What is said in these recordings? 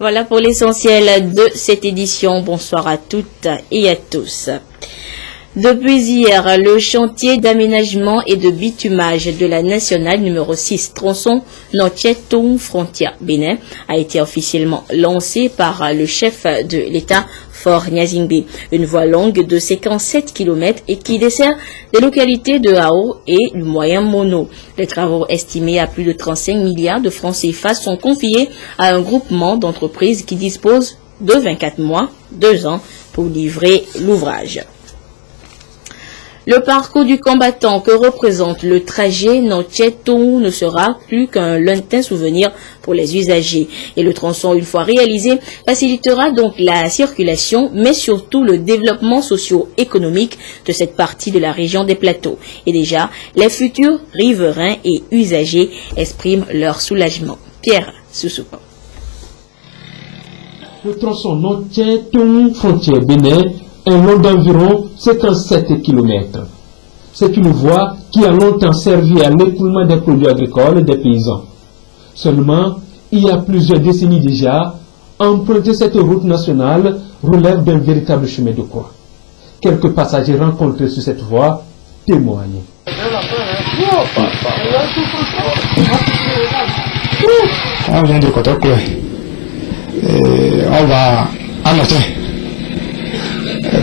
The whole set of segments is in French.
Voilà pour l'essentiel de cette édition. Bonsoir à toutes et à tous. Depuis hier, le chantier d'aménagement et de bitumage de la nationale numéro 6, tronçon Notchetung frontière Bénin, a été officiellement lancé par le chef de l'État, Faure Gnassingbé. Une voie longue de 57 km et qui dessert des localités de Hao et du Moyen Mono. Les travaux estimés à plus de 35 milliards de francs CFA sont confiés à un groupement d'entreprises qui dispose de 24 mois, 2 ans, pour livrer l'ouvrage. Le parcours du combattant que représente le trajet Notchetung ne sera plus qu'un lointain souvenir pour les usagers. Et le tronçon, une fois réalisé, facilitera donc la circulation, mais surtout le développement socio-économique de cette partie de la région des plateaux. Et déjà, les futurs riverains et usagers expriment leur soulagement. Pierre Soussoupa. Le tronçon Notchetung frontière Bénin est long d'environ 57 km. C'est une voie qui a longtemps servi à l'écoulement des produits agricoles des paysans. Seulement, il y a plusieurs décennies déjà, emprunter cette route nationale relève d'un véritable chemin de croix. Quelques passagers rencontrés sur cette voie témoignent. On vient de Kotokwe. On va à Notin.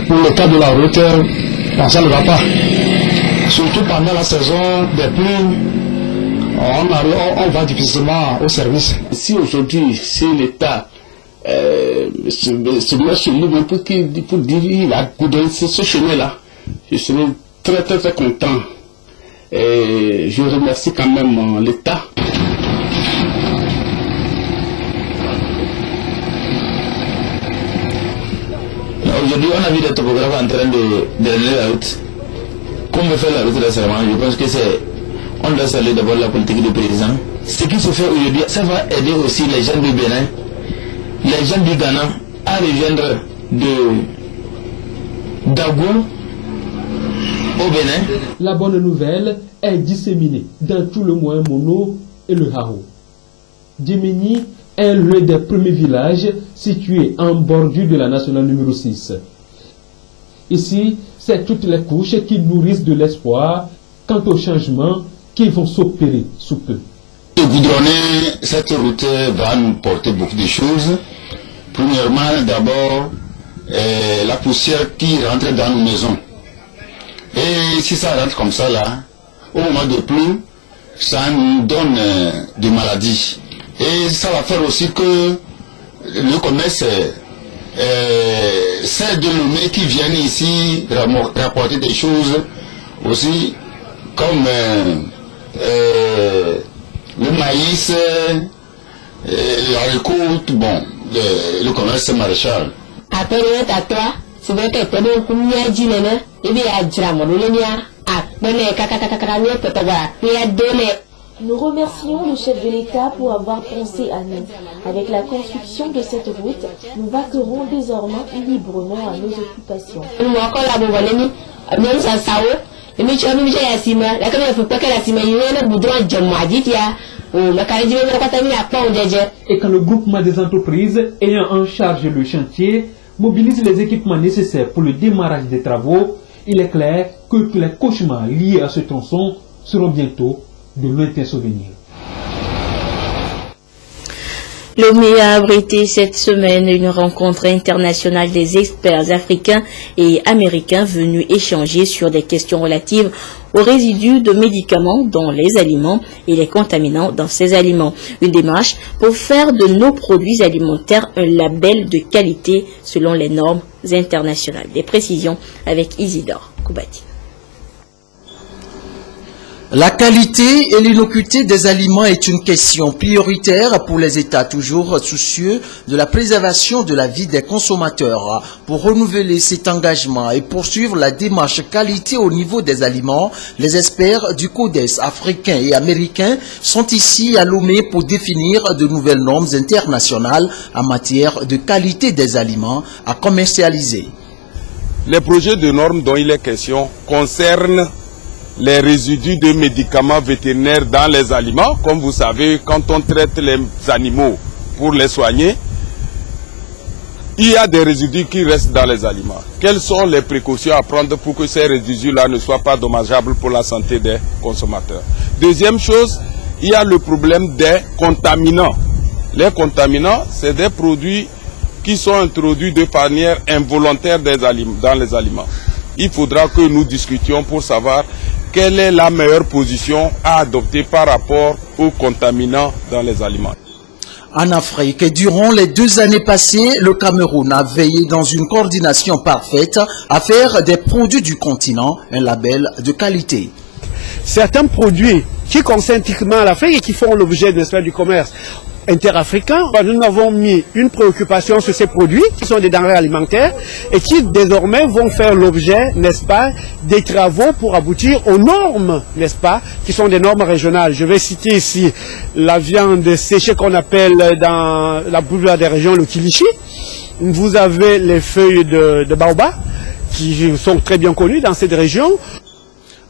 Pour le cas de la route, ça ne va pas. Surtout pendant la saison des pluies, on va difficilement au service. Si aujourd'hui, si l'État se met sur lui pour dire à goudronner ce chemin-là, je serai très très très content. Et je remercie quand même l'État. Aujourd'hui, on a vu des topographes en train de drainer la route. Comme on fait la route récemment, je pense que on doit saluer d'abord la politique du président. Ce qui se fait aujourd'hui, ça va aider aussi les gens du Bénin, les gens du Ghana à rejoindre d'Agou au Bénin. La bonne nouvelle est disséminée dans tout le Moyen Mono et le Hao. Djemeni est l'un des premiers villages situés en bordure de la nationale numéro 6. Ici, c'est toutes les couches qui nourrissent de l'espoir quant aux changements qui vont s'opérer sous peu. Goudronner cette route va nous porter beaucoup de choses. Premièrement, d'abord, la poussière qui rentre dans nos maisons. Et si ça rentre comme ça, là, au moment de pluie, ça nous donne des maladies. Et ça va faire aussi que le commerce, c'est de l'homme qui viennent ici rapporter des choses aussi comme le maïs, la récolte, bon, le commerce marchal. Après à toi, c'est vrai que tu as un dit et bien à Nous remercions le chef de l'État pour avoir pensé à nous. Avec la construction de cette route, nous vaquerons désormais librement à nos occupations. Et quand le groupement des entreprises ayant en charge le chantier mobilise les équipements nécessaires pour le démarrage des travaux, il est clair que tous les cauchemars liés à ce tronçon seront bientôt de lointains souvenirs. Lomé a abrité cette semaine une rencontre internationale des experts africains et américains venus échanger sur des questions relatives aux résidus de médicaments dans les aliments et les contaminants dans ces aliments. Une démarche pour faire de nos produits alimentaires un label de qualité selon les normes internationales. Des précisions avec Isidore Koubati. La qualité et l'innocuité des aliments est une question prioritaire pour les États, toujours soucieux de la préservation de la vie des consommateurs. Pour renouveler cet engagement et poursuivre la démarche qualité au niveau des aliments, les experts du Codex africain et américain sont ici à Lomé pour définir de nouvelles normes internationales en matière de qualité des aliments à commercialiser. Les projets de normes dont il est question concernent les résidus de médicaments vétérinaires dans les aliments. Comme vous savez, quand on traite les animaux pour les soigner, il y a des résidus qui restent dans les aliments. Quelles sont les précautions à prendre pour que ces résidus-là ne soient pas dommageables pour la santé des consommateurs? Deuxième chose, il y a le problème des contaminants. Les contaminants, c'est des produits qui sont introduits de manière involontaire dans les aliments. Il faudra que nous discutions pour savoir quelle est la meilleure position à adopter par rapport aux contaminants dans les aliments. En Afrique, durant les 2 années passées, le Cameroun a veillé dans une coordination parfaite à faire des produits du continent un label de qualité. Certains produits qui concernent typiquement l'Afrique et qui font l'objet du commerce interafricain, nous avons mis une préoccupation sur ces produits qui sont des denrées alimentaires et qui désormais vont faire l'objet, n'est-ce pas, des travaux pour aboutir aux normes, n'est-ce pas, qui sont des normes régionales. Je vais citer ici la viande séchée qu'on appelle dans la plupart des régions le kilichi. Vous avez les feuilles de baobab qui sont très bien connues dans cette région.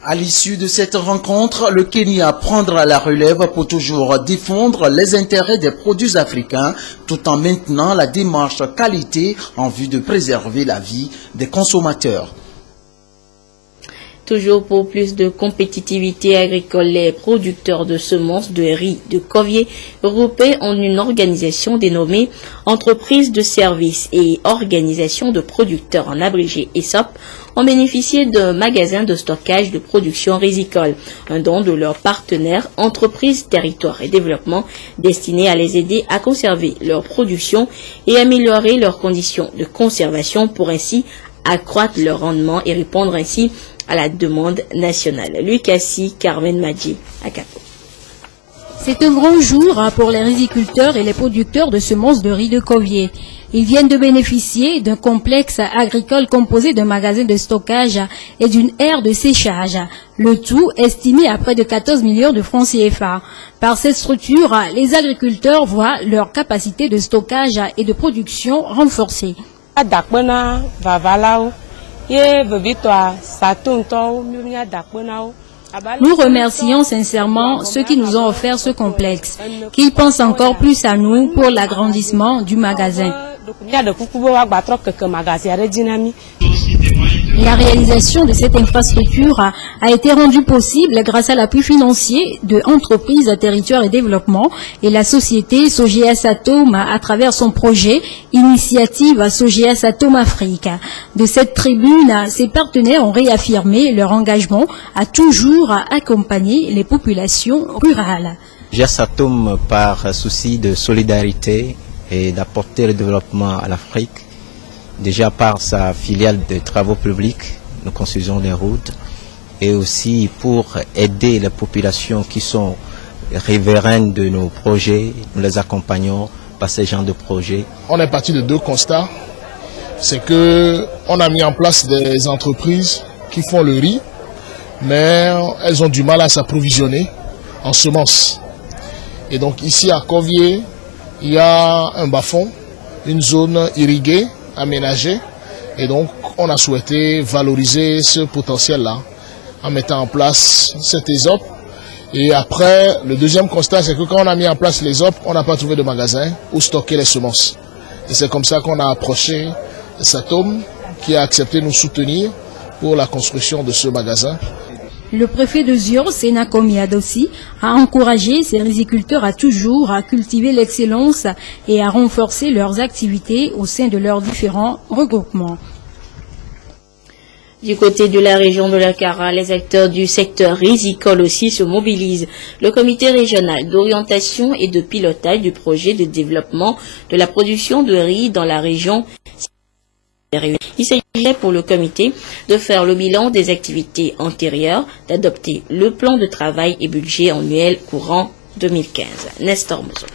À l'issue de cette rencontre, le Kenya prendra la relève pour toujours défendre les intérêts des produits africains tout en maintenant la démarche qualité en vue de préserver la vie des consommateurs. Toujours pour plus de compétitivité agricole, les producteurs de semences de riz de Kovié, regroupés en une organisation dénommée Entreprise de services et organisation de producteurs en abrégé ESOP, ont bénéficié d'un magasin de stockage de production rizicole, un don de leur partenaire Entreprise Territoire et Développement destiné à les aider à conserver leur production et améliorer leurs conditions de conservation pour ainsi accroître leur rendement et répondre ainsi à la demande nationale. Lucassi, Carmen Madji, à Capo. C'est un grand jour pour les riziculteurs et les producteurs de semences de riz de Kovié. Ils viennent de bénéficier d'un complexe agricole composé d'un magasin de stockage et d'une aire de séchage. Le tout estimé à près de 14 millions de francs CFA. Par cette structure, les agriculteurs voient leur capacité de stockage et de production renforcée. Nous remercions sincèrement ceux qui nous ont offert ce complexe, qu'ils pensent encore plus à nous pour l'agrandissement du magasin. La réalisation de cette infrastructure a été rendue possible grâce à l'appui financier de Entreprise Territoire et Développement et la société Sogeas Atom à travers son projet Initiative Sogeas Atom Afrique. De cette tribune, ses partenaires ont réaffirmé leur engagement à toujours accompagner les populations rurales. Sogeas Atom, par souci de solidarité et d'apporter le développement à l'Afrique, déjà par sa filiale de travaux publics, nous construisons des routes, et aussi pour aider les populations qui sont riveraines de nos projets, nous les accompagnons par ces genres de projets. On est parti de 2 constats. C'est qu'on a mis en place des entreprises qui font le riz, mais elles ont du mal à s'approvisionner en semences. Et donc ici à Kovié, il y a un bas-fond, une zone irriguée, aménagée, et donc on a souhaité valoriser ce potentiel-là en mettant en place cet ESOP. Et après, le deuxième constat, c'est que quand on a mis en place l'ESOP, on n'a pas trouvé de magasin où stocker les semences. Et c'est comme ça qu'on a approché Satom, qui a accepté de nous soutenir pour la construction de ce magasin. Le préfet de Zio, Senakomi Adossi, a encouragé ses riziculteurs à toujours cultiver l'excellence et à renforcer leurs activités au sein de leurs différents regroupements. Du côté de la région de la Kara, les acteurs du secteur rizicole aussi se mobilisent. Le comité régional d'orientation et de pilotage du projet de développement de la production de riz dans la région. Il s'agissait pour le comité de faire le bilan des activités antérieures, d'adopter le plan de travail et budget annuel courant 2015. Nestor Mozo.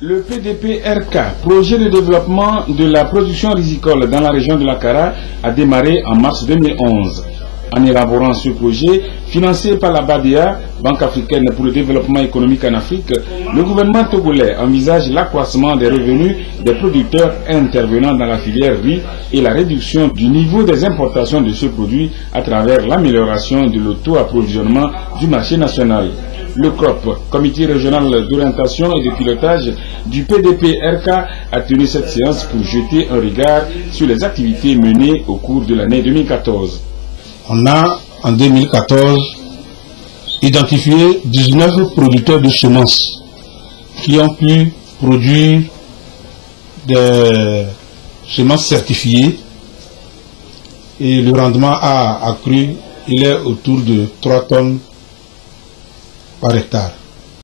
Le PDP-RK, projet de développement de la production rizicole dans la région de la Kara, a démarré en mars 2011. En élaborant ce projet, financé par la BADEA, Banque africaine pour le développement économique en Afrique, le gouvernement togolais envisage l'accroissement des revenus des producteurs intervenant dans la filière riz et la réduction du niveau des importations de ce produit à travers l'amélioration de l'auto-approvisionnement du marché national. le CROP, Comité régional d'orientation et de pilotage du PDP-RK, a tenu cette séance pour jeter un regard sur les activités menées au cours de l'année 2014. On a, en 2014, identifié 19 producteurs de semences qui ont pu produire des semences certifiées et le rendement a accru, il est autour de 3 tonnes par hectare.